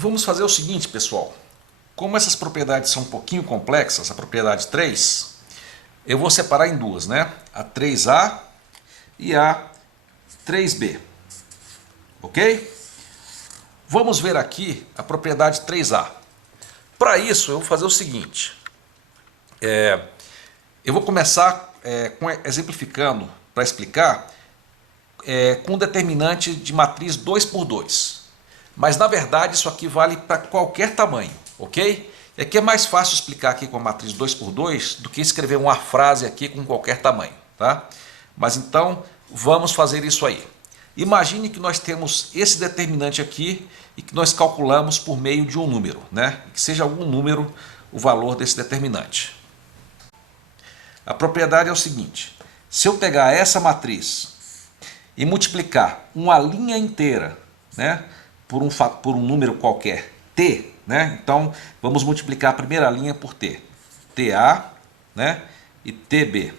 Vamos fazer o seguinte, pessoal. Como essas propriedades são um pouquinho complexas, a propriedade 3, eu vou separar em duas, né? A 3A e a 3B. Ok? Vamos ver aqui a propriedade 3A. Para isso, eu vou fazer o seguinte. Eu vou começar exemplificando, para explicar, com um determinante de matriz 2 por 2. Mas, na verdade, isso aqui vale para qualquer tamanho, ok? E aqui é mais fácil explicar aqui com a matriz 2 por 2 do que escrever uma frase aqui com qualquer tamanho, tá? Mas, então, vamos fazer isso aí. Imagine que nós temos esse determinante aqui e que nós calculamos por meio de um número, né? Que seja algum número o valor desse determinante. A propriedade é o seguinte: se eu pegar essa matriz e multiplicar uma linha inteira, né, por um número qualquer, t, né? Então vamos multiplicar a primeira linha por t, TA, né, e TB,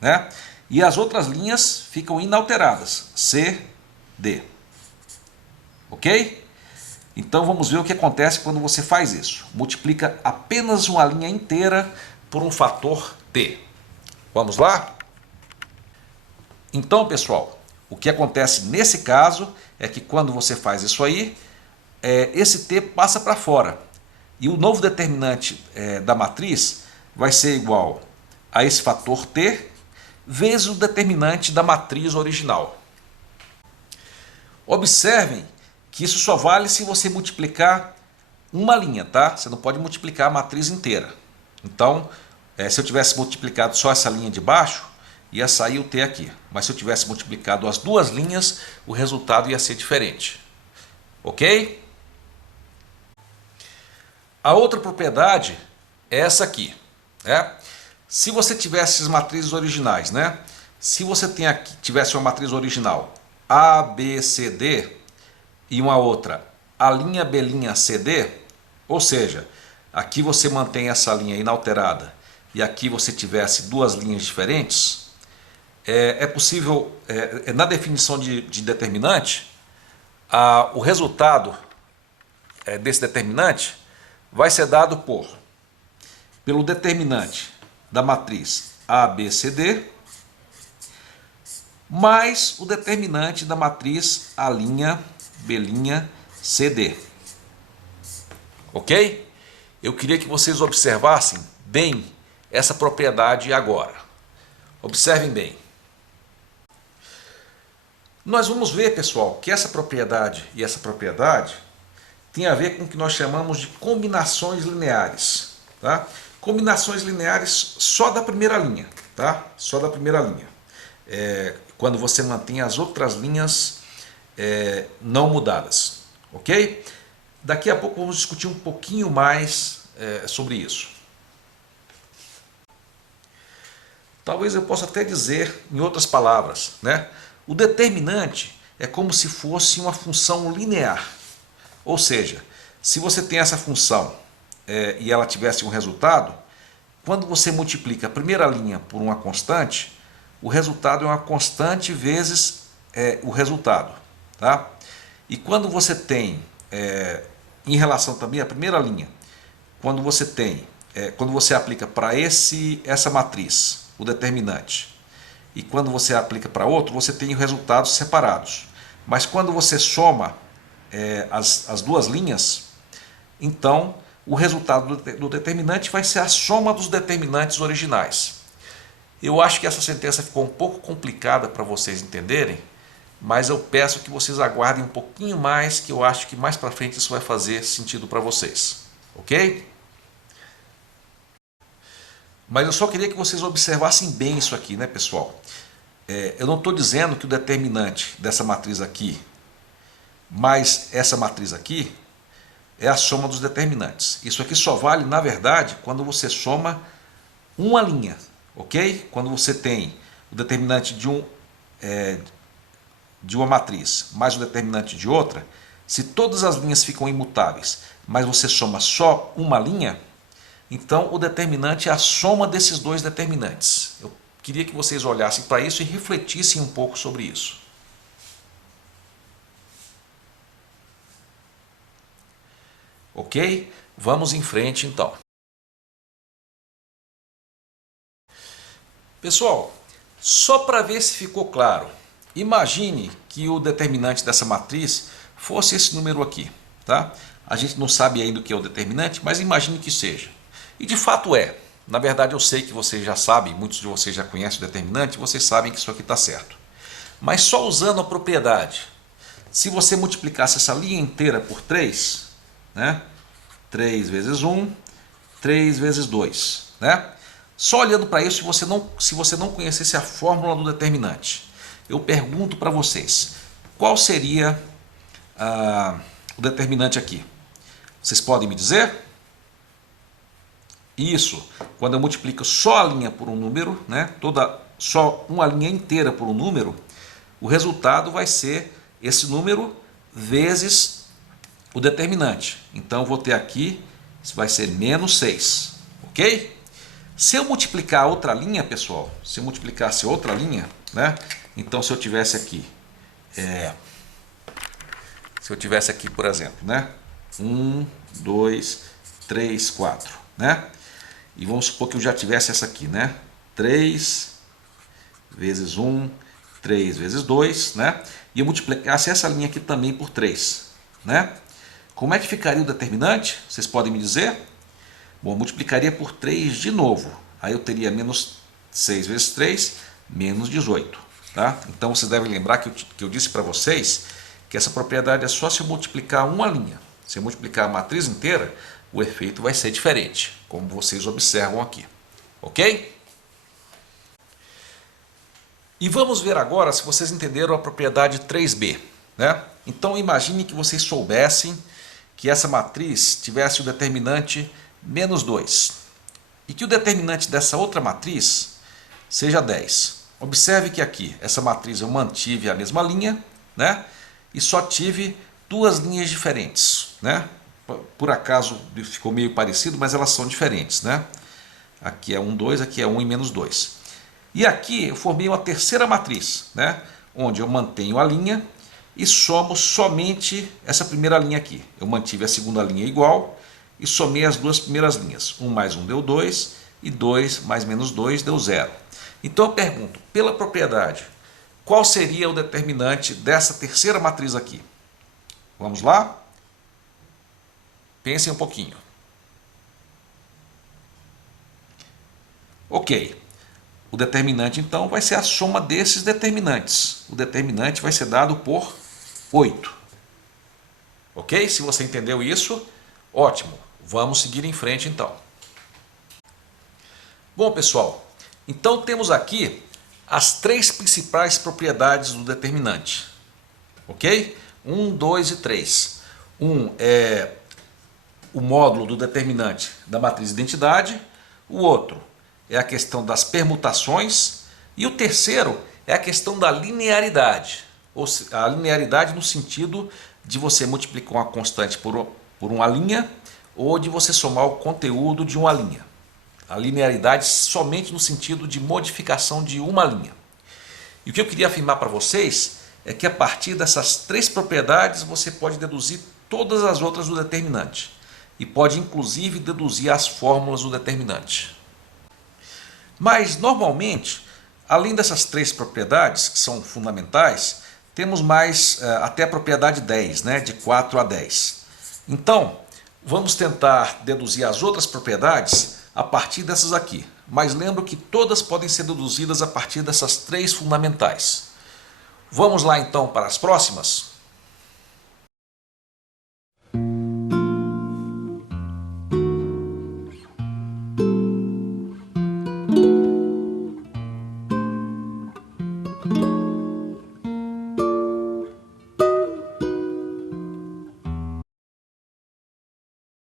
né? E as outras linhas ficam inalteradas, CD. Ok? Então vamos ver o que acontece quando você faz isso. Multiplica apenas uma linha inteira por um fator t. Vamos lá? Então, pessoal, o que acontece nesse caso é que quando você faz isso aí, esse t passa para fora. E o novo determinante da matriz vai ser igual a esse fator t vezes o determinante da matriz original. Observem que isso só vale se você multiplicar uma linha, tá? Você não pode multiplicar a matriz inteira. Então, se eu tivesse multiplicado só essa linha de baixo, ia sair o t aqui. Mas se eu tivesse multiplicado as duas linhas, o resultado ia ser diferente. Ok? A outra propriedade é essa aqui, né? Se você tivesse as matrizes originais, né? Se você tivesse uma matriz original A, B, C, D e uma outra A', B', CD, ou seja, aqui você mantém essa linha inalterada e aqui você tivesse duas linhas diferentes, é possível, na definição de determinante, o resultado desse determinante vai ser dado pelo determinante da matriz A, B, C, D, mais o determinante da matriz A', B', C, D. Ok? Eu queria que vocês observassem bem essa propriedade agora. Observem bem. Nós vamos ver, pessoal, que essa propriedade e essa propriedade tem a ver com o que nós chamamos de combinações lineares, tá? Combinações lineares só da primeira linha, tá? Só da primeira linha. Quando você mantém as outras linhas não mudadas, ok? Daqui a pouco vamos discutir um pouquinho mais sobre isso. Talvez eu possa até dizer em outras palavras, né? O determinante é como se fosse uma função linear. Ou seja, se você tem essa função e ela tivesse um resultado, quando você multiplica a primeira linha por uma constante, o resultado é uma constante vezes o resultado. Tá? E quando você tem, em relação também à primeira linha, quando você aplica para essa matriz o determinante, e quando você aplica para outro, você tem resultados separados. Mas quando você soma as duas linhas, então o resultado do determinante vai ser a soma dos determinantes originais. Eu acho que essa sentença ficou um pouco complicada para vocês entenderem, mas eu peço que vocês aguardem um pouquinho mais, que eu acho que mais para frente isso vai fazer sentido para vocês. Ok? Mas eu só queria que vocês observassem bem isso aqui, né, pessoal? Eu não estou dizendo que o determinante dessa matriz aqui mais essa matriz aqui é a soma dos determinantes. Isso aqui só vale, na verdade, quando você soma uma linha, ok? Quando você tem o determinante de uma matriz mais o determinante de outra, se todas as linhas ficam imutáveis, mas você soma só uma linha, então o determinante é a soma desses dois determinantes. Eu queria que vocês olhassem para isso e refletissem um pouco sobre isso. Ok? Vamos em frente então. Pessoal, só para ver se ficou claro, imagine que o determinante dessa matriz fosse esse número aqui, tá? A gente não sabe ainda o que é o determinante, mas imagine que seja. E de fato é. Na verdade eu sei que vocês já sabem, muitos de vocês já conhecem o determinante, vocês sabem que isso aqui está certo. Mas só usando a propriedade. Se você multiplicasse essa linha inteira por 3, né? 3 vezes 1, 3 vezes 2, né? Só olhando para isso, se você não conhecesse a fórmula do determinante, eu pergunto para vocês, qual seria o determinante aqui? Vocês podem me dizer? Isso, quando eu multiplico só a linha por um número, né, só uma linha inteira por um número, o resultado vai ser esse número vezes o determinante. Então eu vou ter aqui, isso vai ser menos 6, ok? Se eu multiplicar outra linha, pessoal, se eu multiplicasse outra linha, né? Então se eu tivesse aqui, por exemplo, né? 1, 2, 3, 4, né? E vamos supor que eu já tivesse essa aqui, né? 3 vezes 1, 3 vezes 2, né? E eu multiplicasse essa linha aqui também por 3, né? Como é que ficaria o determinante? Vocês podem me dizer? Bom, eu multiplicaria por 3 de novo. Aí eu teria menos 6 vezes 3, menos 18. Tá? Então vocês devem lembrar que eu disse para vocês que essa propriedade é só se eu multiplicar uma linha. Se eu multiplicar a matriz inteira, o efeito vai ser diferente, como vocês observam aqui. Ok? E vamos ver agora se vocês entenderam a propriedade 3b. Né? Então imagine que vocês soubessem que essa matriz tivesse o determinante menos 2 e que o determinante dessa outra matriz seja 10. Observe que aqui, essa matriz eu mantive a mesma linha, né? E só tive duas linhas diferentes, né? Por acaso ficou meio parecido, mas elas são diferentes, né? Aqui é 1, 2, aqui é 1 e menos 2. E aqui eu formei uma terceira matriz, né? Onde eu mantenho a linha e somo somente essa primeira linha aqui. Eu mantive a segunda linha igual e somei as duas primeiras linhas. 1 mais 1 deu 2 e 2 mais menos 2 deu 0. Então eu pergunto, pela propriedade, qual seria o determinante dessa terceira matriz aqui? Vamos lá? Pensem um pouquinho. Ok. O determinante então vai ser a soma desses determinantes. O determinante vai ser dado por 8. Ok? Se você entendeu isso, ótimo. Vamos seguir em frente então. Bom, pessoal, então temos aqui as três principais propriedades do determinante. Ok? 1, 2 e 3. 1 é o módulo do determinante da matriz identidade. O outro é a questão das permutações. E o terceiro é a questão da linearidade. Ou a linearidade no sentido de você multiplicar uma constante por uma linha ou de você somar o conteúdo de uma linha. A linearidade somente no sentido de modificação de uma linha. E o que eu queria afirmar para vocês é que a partir dessas três propriedades você pode deduzir todas as outras do determinante. E pode inclusive deduzir as fórmulas do determinante. Mas normalmente, além dessas três propriedades que são fundamentais, temos mais até a propriedade 10, né, de 4 a 10. Então, vamos tentar deduzir as outras propriedades a partir dessas aqui. Mas lembro que todas podem ser deduzidas a partir dessas três fundamentais. Vamos lá então para as próximas?